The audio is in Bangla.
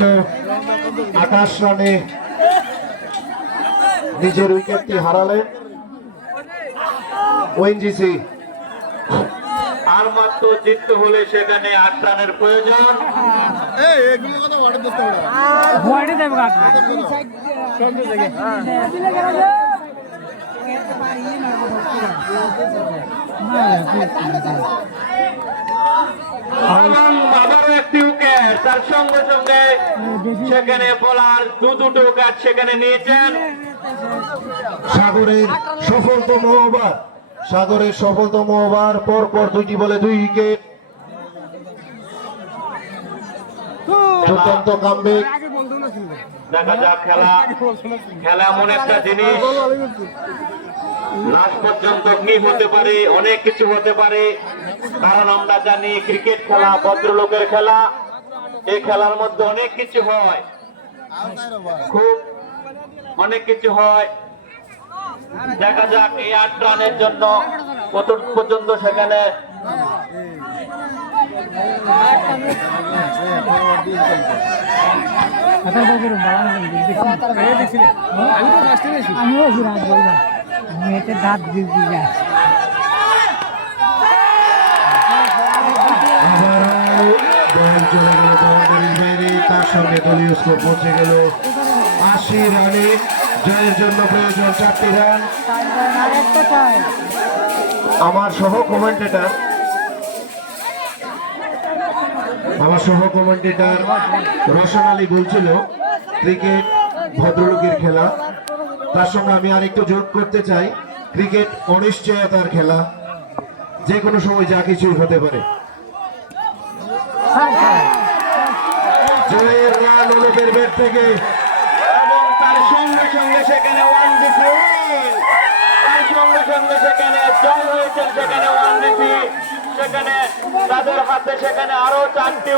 28 রানে নিজের উইকেটটি হারালেন ওএনজিসি। আর মাত্র জিততে হলে সেখানে 8 রানের প্রয়োজন। আবারও একটি উইকেট, তার সঙ্গে সঙ্গে সেখানে বোলার দুটো উইকেট সেখানে নিয়েছেন। সাগরের সফলতম ওভার, পরপর 2টি বলে 2 উইকেট। দুর্দান্ত কামব্যাক। দেখা যাক, খেলা এমন একটা জিনিস, লাস্ট পর্যন্ত কি হতে পারে, অনেক কিছু হতে পারে। কারণ আমরা জানি ক্রিকেট খেলা ভদ্রলোকের খেলা, এই খেলার মধ্যে অনেক কিছু হয়, খুব অনেক কিছু হয়। দেখা যাক এই 8 রানের জন্য কত পর্যন্ত সেখানে দাঁত দিতে যায়। তার সঙ্গে দলীয় স্কোর পৌঁছে গেল 80 রানে। জয়ের জন্য প্রয়োজন 4টি রান। আমার সহ কমেন্টেটর রোশন আলী বলছিল ক্রিকেট ভদ্রলোকের খেলা। তার সঙ্গে আমি আরেকটু যোগ করতে চাই, ক্রিকেট অনিশ্চয়তার খেলা, যে কোনো সময় যা কিছুই হতে পারে। জয়ের রান অনুপের ব্যাট থেকে, এবং তার সঙ্গে সঙ্গে সেখানে ওয়ান ডিসি, তার সঙ্গে সঙ্গে সেখানে জয় হয়েছেন, সেখানে ওয়ান ডিসি, সেখানে তাদের হাতে সেখানে আরো 4টি